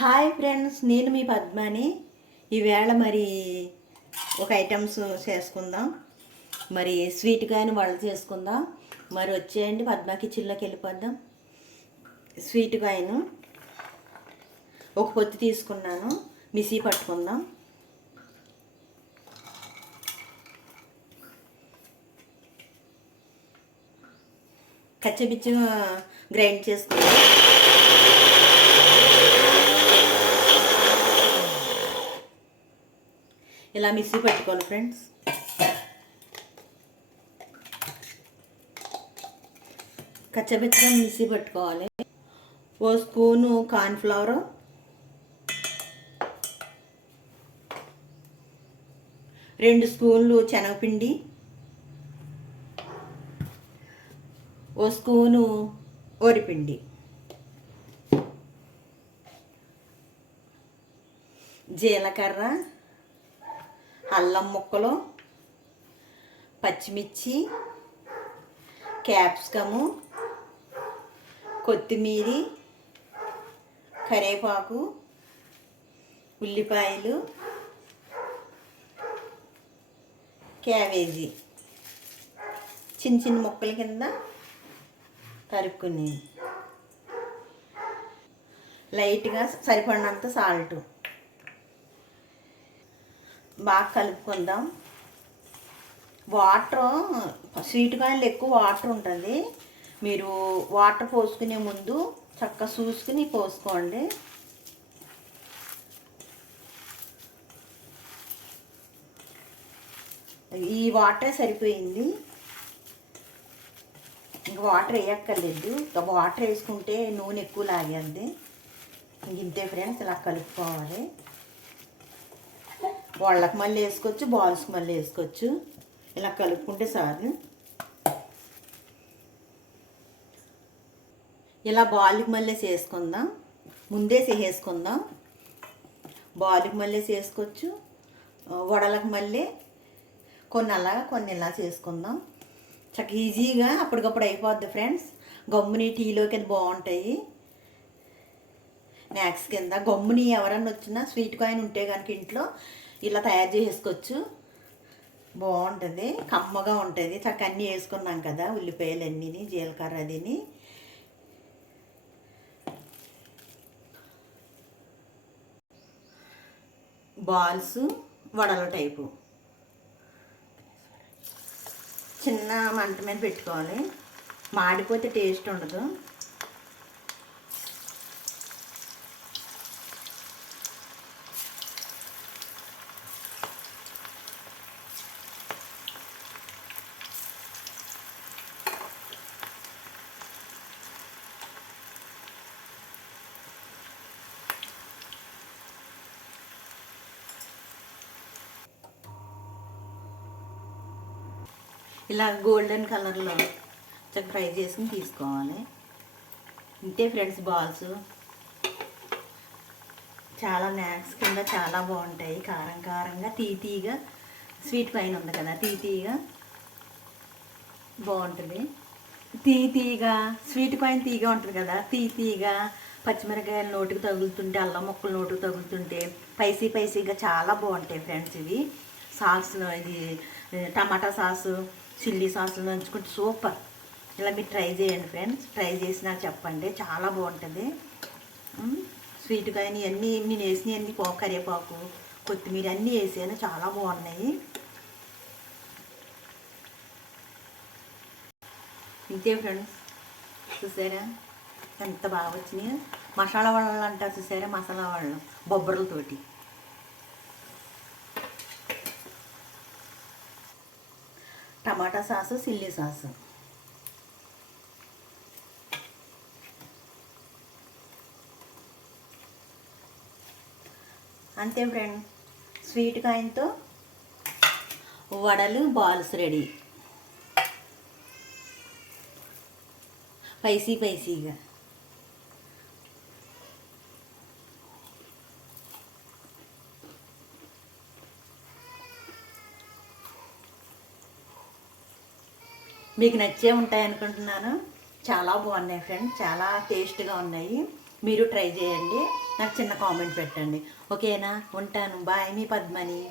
Hi friends నేను మీ పద్మాని. ఈవేళ మరి ఒక ఐటమ్స్ చేసుకుందాం. మరి స్వీట్ కానీ వాళ్ళు చేసుకుందాం. మరి వచ్చేయండి పద్మా కిచెన్లోకి వెళ్ళిపోద్దాం. స్వీట్ కాయను ఒక పొత్తి తీసుకున్నాను. మిసి పట్టుకుందాం. కచ్చపిచ్చు గ్రైండ్ చేసుకుందాం. ఇలా మిక్సీ పెట్టుకోవాలి ఫ్రెండ్స్. కచ్చబెచ్చగా మిక్సీ పెట్టుకోవాలి. ఓ స్పూను కార్న్ఫ్లవర్ రెండు స్పూన్లు శనగపిండి. ఓ స్పూను వరిపిండి. జీలకర్ర. అల్లం ముక్కలు పచ్చిమిర్చి క్యాప్సికము కొత్తిమీర కరివేపాకు ఉల్లిపాయలు క్యాబేజీ. చిన్న చిన్న ముక్కల కింద తరుక్కుని. లైట్గా సరిపడినంత సాల్ట్. బాగా కలుపుకుందాం. వాటర్ స్వీట్ కాయలు ఎక్కువ వాటర్ ఉంటుంది. మీరు వాటర్ పోసుకునే ముందు చక్కగా చూసుకుని పోసుకోండి. ఈ వాటరే సరిపోయింది. ఇంకా వాటర్ వేయక్కర్లేదు. ఇంకా వాటర్ వేసుకుంటే నూనె ఎక్కువ లాగేది ఇంక ఇంతే ఫ్రెండ్స్ ఇలా కలుపుకోవాలి. వాళ్ళకి మళ్ళీ వేసుకోవచ్చు బాల్స్కి మళ్ళీ వేసుకోవచ్చు. ఇలా కలుపుకుంటే చాలు ఇలా బాల్కి మళ్ళీ చేసుకుందాం ముందే చేసేసుకుందాం బాల్కి మళ్ళీ చేసుకోవచ్చు వడలకు మళ్ళీ కొన్ని అలాగా కొన్ని ఇలా చేసుకుందాం చక్క ఈజీగా అప్పటికప్పుడు అయిపోద్ది ఫ్రెండ్స్. గమ్ముని టీలోకి అది బాగుంటాయి. స్నాక్స్ కింద గమ్ముని ఎవరన్నా వచ్చినా స్వీట్ కాయిన్ ఉంటే కనుక ఇంట్లో ఇలా తయారు చేసుకోవచ్చు బాగుంటుంది. కమ్మగా ఉంటుంది. చక్క అన్నీ వేసుకున్నాం కదా ఉల్లిపాయలు అన్నీని జీలకర్ర అదిని బాల్స్ వడల టైపు. చిన్న మంట మీద పెట్టుకోవాలి. మాడిపోతే టేస్ట్ ఉండదు. ఇలా గోల్డెన్ కలర్లో చక్కగా ఫ్రై చేసుకుని తీసుకోవాలి. ఇంతే ఫ్రెండ్స్ బాల్స్. చాలా స్నాక్స్ కింద చాలా బాగుంటాయి. కారం కారంగా తీతీగా స్వీట్ పైన ఉంది కదా తీతీగా బాగుంటుంది. తీతీగా స్వీట్ పైన తీగా ఉంటుంది కదా తీతీగా పచ్చిమిరకాయలు నోటికి తగులుతుంటే అల్లం ముక్కలు నోటికి తగులుతుంటే పైసీ పైసీగా చాలా బాగుంటాయి ఫ్రెండ్స్ ఇవి. సాస్లో ఇది టమాటా సాసు చిల్లీ సాసులు నంచుకుంటే సూపర్. ఇలా మీరు ట్రై చేయండి ఫ్రెండ్స్. ట్రై చేసి నాకు చెప్పండి. చాలా బాగుంటుంది. స్వీట్ కానీ అన్నీ నేను వేసినవి అన్నీ పో కరివేపాకు కొత్తిమీర అన్నీ వేసాను. చాలా బాగున్నాయి. ఇంతే ఫ్రెండ్స్. చూసారా? ఎంత బాగా వచ్చినాయి. మసాలా వాళ్ళు అంటారు చూసారా? మసాలా వాళ్ళు బొబ్బర్లతోటి. Tomato sauce chilli sauce. అంతే ఫ్రెండ్. స్వీట్ కాయంతో వడలు బాల్స్ రెడీ. పైసీ పైసీగా మీకు నచ్చే ఉంటాయి అనుకుంటున్నాను. చాలా బాగున్నాయి ఫ్రెండ్స్ చాలా టేస్ట్గా ఉన్నాయి. మీరు ట్రై చేయండి. నాకు చిన్న కామెంట్ పెట్టండి. ఓకేనా ఉంటాను. బాయ్ మీ పద్మని.